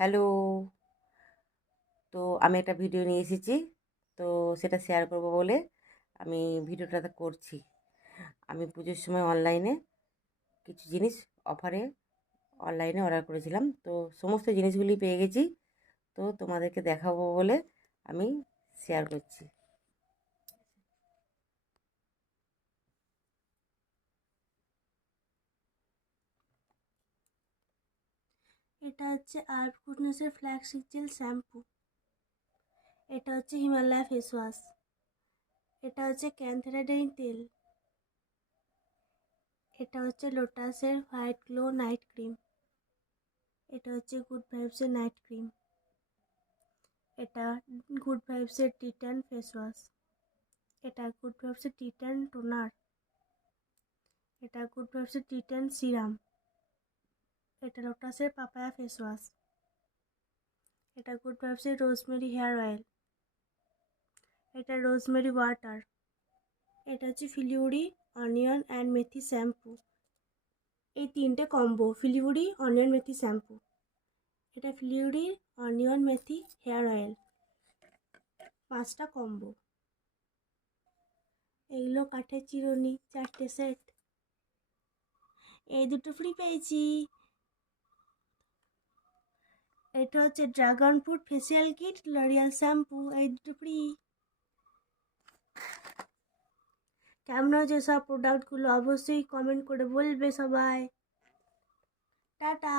Hello. তো আমি একটা ভিডিও নিয়ে এসেছি। তো সেটা শেয়ার করব বলে আমি ভিডিওটা করছি। আমি পুজোর সময় অনলাইনে কিছু জিনিস অফারে অনলাইনে অর্ডার করেছিলাম। তো সমস্ত জিনিসগুলি পেয়ে গেছি। তো তোমাদেরকে দেখাবো বলে আমি শেয়ার করছি। এটা হচ্ছে আর্ট গুডনেসের ফ্ল্যাক্সিড জেল শ্যাম্পু। এটা হচ্ছে হিমালয়া ফেস ওয়াশ। এটা হচ্ছে ক্যানথেরাডাইন তেল। এটা হচ্ছে লোটাসের হোয়াইট গ্লো নাইট ক্রিম। এটা হচ্ছে গুড ভাইবসের নাইট ক্রিম। এটা গুড ভাইবসের টিটান ফেস ওয়াশ। এটা গুড ভাইবসের টিটান টোনার। এটা গুড ভাইবসের টিটান সিরাম। এটা লোটাসের পাপায়া ফেস ওয়াশ। এটা গুড ভাইবসের রোজমেরি হেয়ার অয়েল। এটা রোজমেরি ওয়াটার। এটা হচ্ছে ফিলিউরি অনিয়ন অ্যান্ড মেথি শ্যাম্পু। এই তিনটে কম্বো ফিলিউরি অনিয়ন মেথি শ্যাম্পু। এটা ফিলিউরি অনিয়ন মেথি হেয়ার অয়েল, 5টা কম্বো। এগুলো কাঠের চিরুনি 4টে সেট। এই দুটো ফ্রি পেয়েছি। এটা হচ্ছে dragon fruit facial kit L'Oréal shampoo, এই দুটো ফ্রি। কেমন হয়েছে সব প্রোডাক্টগুলো অবশ্যই কমেন্ট করে বলবে সবাই। টাটা।